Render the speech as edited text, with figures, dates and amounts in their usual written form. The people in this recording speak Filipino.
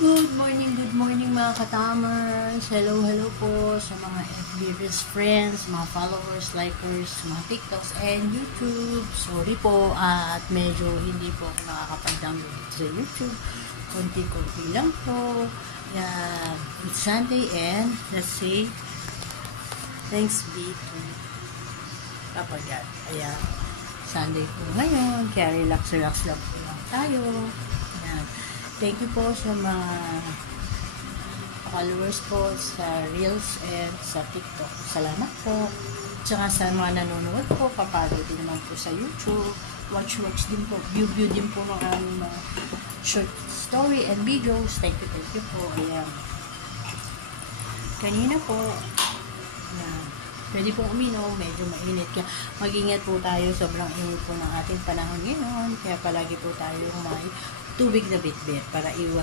Good morning mga katamers. Hello po sa mga FB friends, mga followers, likers, mga TikToks, and YouTube. Sorry po at medyo hindi po ako nakakapag-download sa YouTube. Konti-konti lang po. Yan. It's Sunday and let's say thanks be to Papa God. Ayan. Sunday po ngayon. Kaya relax lang po lang tayo. Yan. Thank you po sa mga followers po sa Reels and sa TikTok. Salamat po. Tsaka sa mga nanonood po, papalo din naman po sa YouTube. Watch din po. View din po ng aming mga short story and videos. Thank you po. Ayan. Kanina po, ayan. Pwede pong uminom, medyo mainit. Kaya mag-ingat po tayo, sobrang init po ng ating panahon ngayon. Kaya palagi po tayo may tubig na bitbit para iwas